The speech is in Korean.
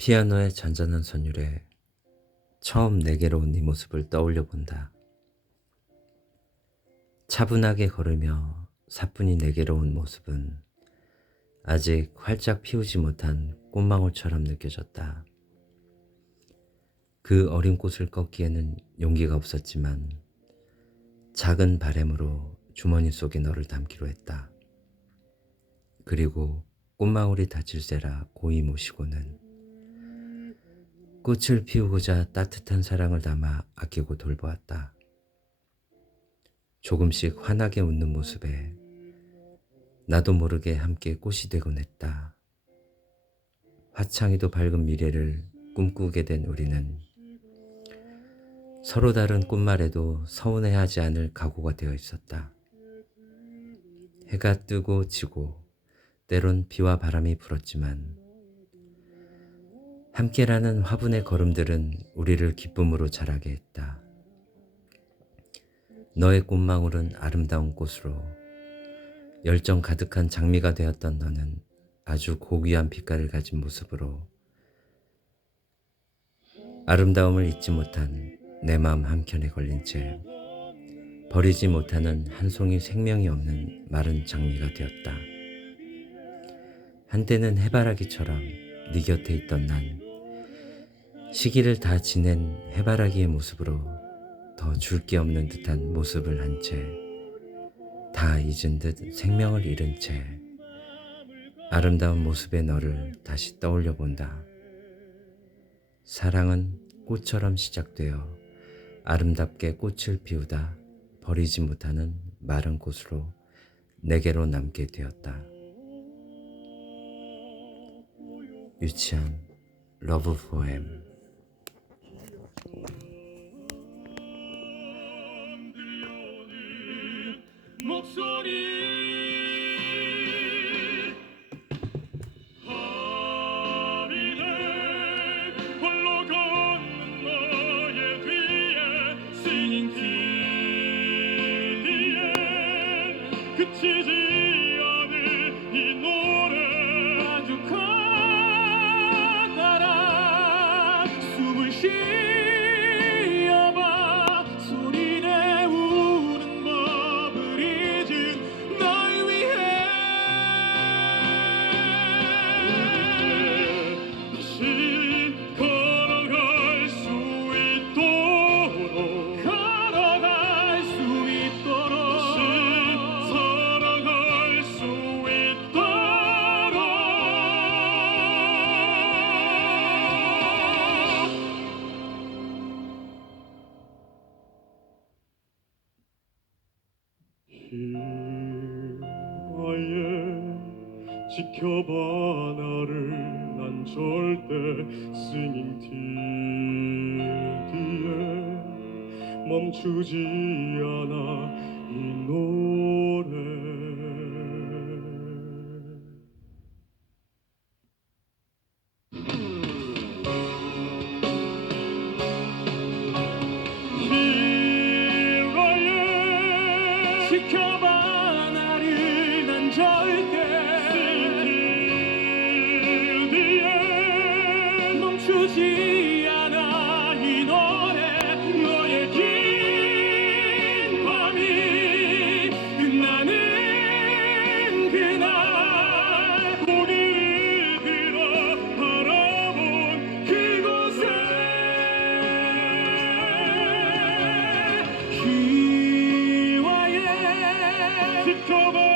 피아노의 잔잔한 선율에 처음 내게로 온 네 모습을 떠올려 본다. 차분하게 걸으며 사뿐히 내게로 온 모습은 아직 활짝 피우지 못한 꽃망울처럼 느껴졌다. 그 어린 꽃을 꺾기에는 용기가 없었지만 작은 바램으로 주머니 속에 너를 담기로 했다. 그리고 꽃망울이 다칠세라 고이 모시고는 꽃을 피우고자 따뜻한 사랑을 담아 아끼고 돌보았다. 조금씩 환하게 웃는 모습에 나도 모르게 함께 꽃이 되곤 했다. 화창이도 밝은 미래를 꿈꾸게 된 우리는 서로 다른 꽃말에도 서운해하지 않을 각오가 되어 있었다. 해가 뜨고 지고 때론 비와 바람이 불었지만 함께라는 화분의 걸음들은 우리를 기쁨으로 자라게 했다. 너의 꽃망울은 아름다운 꽃으로 열정 가득한 장미가 되었던 너는 아주 고귀한 빛깔을 가진 모습으로 아름다움을 잊지 못한 내 마음 한켠에 걸린 채 버리지 못하는 한 송이 생명이 없는 마른 장미가 되었다. 한때는 해바라기처럼 네 곁에 있던 난 시기를 다 지낸 해바라기의 모습으로 더 줄 게 없는 듯한 모습을 한 채 다 잊은 듯 생명을 잃은 채 아름다운 모습의 너를 다시 떠올려 본다. 사랑은 꽃처럼 시작되어 아름답게 꽃을 피우다 버리지 못하는 마른 꽃으로 내게로 남게 되었다. 유치한 러브 포엠 목소리. 하늘에 홀로 걷는 너의 뒤에 Singing 뒤에 그치지 아예 지켜봐 나를. 난 절대 singing 뒤에 멈추지 않아. 이 노래 October.